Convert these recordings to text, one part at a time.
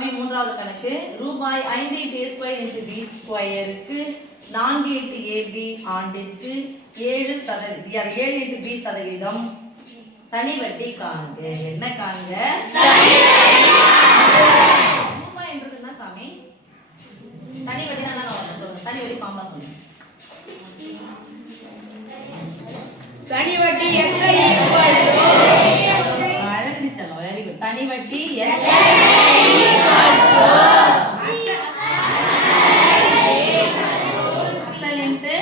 சாமி மூன்றாவது கணக்கு. ரூபாய் 5 × a² × b² க்கு 4 × ab ஆண்டிற்கு 7 × b சதவீதம் தனி வட்டி காண்க. என்ன காண்க? ரூபாய் என்றது என்ன சாமி? தனி வட்டி என்ன சொல்லுங்க. தனி வட்டி ஃபார்முலா சொல்லுங்க. தனி வட்டி SI அழகு चलो வெரி குட். தனி வட்டி அசல் இன்டு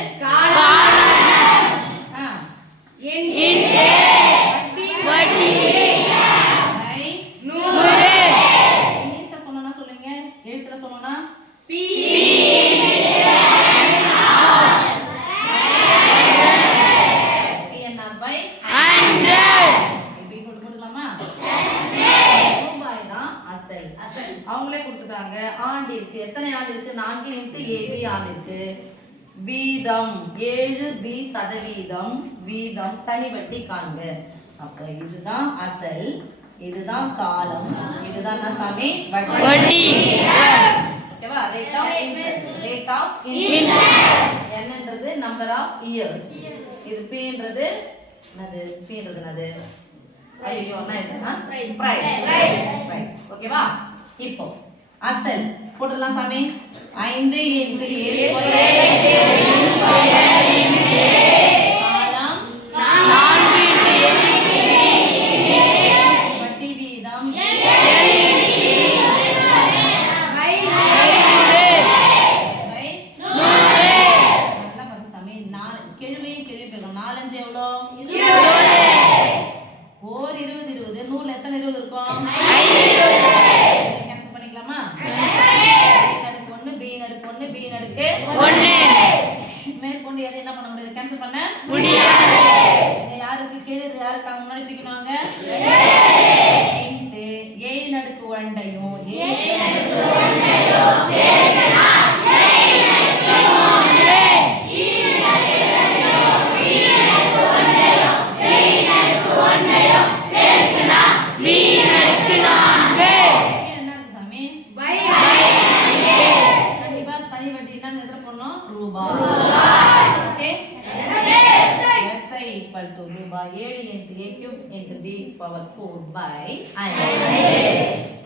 வட்டி பை 100. இங்கிலீஷ்ல சொன்னா சொல்லுங்க. எழுத்துல சொன்னா P PNR by 100. இப்படி போட்டுக்கலாமா? ரூபாய் தான் அசல். அவங்களே கொடுத்துட்டாங்க. ஆண்டிற்கு எத்தனை ஆண்டிற்கு? 4 × ab ஆண்டிற்கு வீதம் 7 b சதவீதம் வீதம் தனி வட்டி காண்க. அப்ப இதுதான் அசல், இதுதான் காலம், இதுதான் என்ன சாமி? வட்டி. ஓகேவா? Rate of interest. என்னன்றது நம்பர் ஆஃப் இயர்ஸ். இது p ன்றது என்னது? p ன்றது என்னது? ஐயோ என்ன இதுனா? பிரைஸ். ஓகேவா? இப்போ அசல் போட்டுடலாம் சாமி. 5 × a² காலம் 4 × வட்டி வீதம் 4 எவ்வளோ? 4 20 20 100 எத்தனை 20 இருக்கும்? 5 கேன்சல் பண்ணிக்கலாமா? நடுக்கு 1 b நடுக்கு 1 b நடுக்கு 1 மேற்கொண்டு எதை என்ன பண்ண முடியாது? கேன்சல் பண்ண முடியாது. யாருக்கு கீழே யாருக்கு அவங்க முன்னாடி தூக்கினாங்க? இன்டு a நடுக்கு 1டையும் a நடுக்கு 1டையும் பெருக்கினா ரூபாய் 7 × a³ × b⁴ by 5.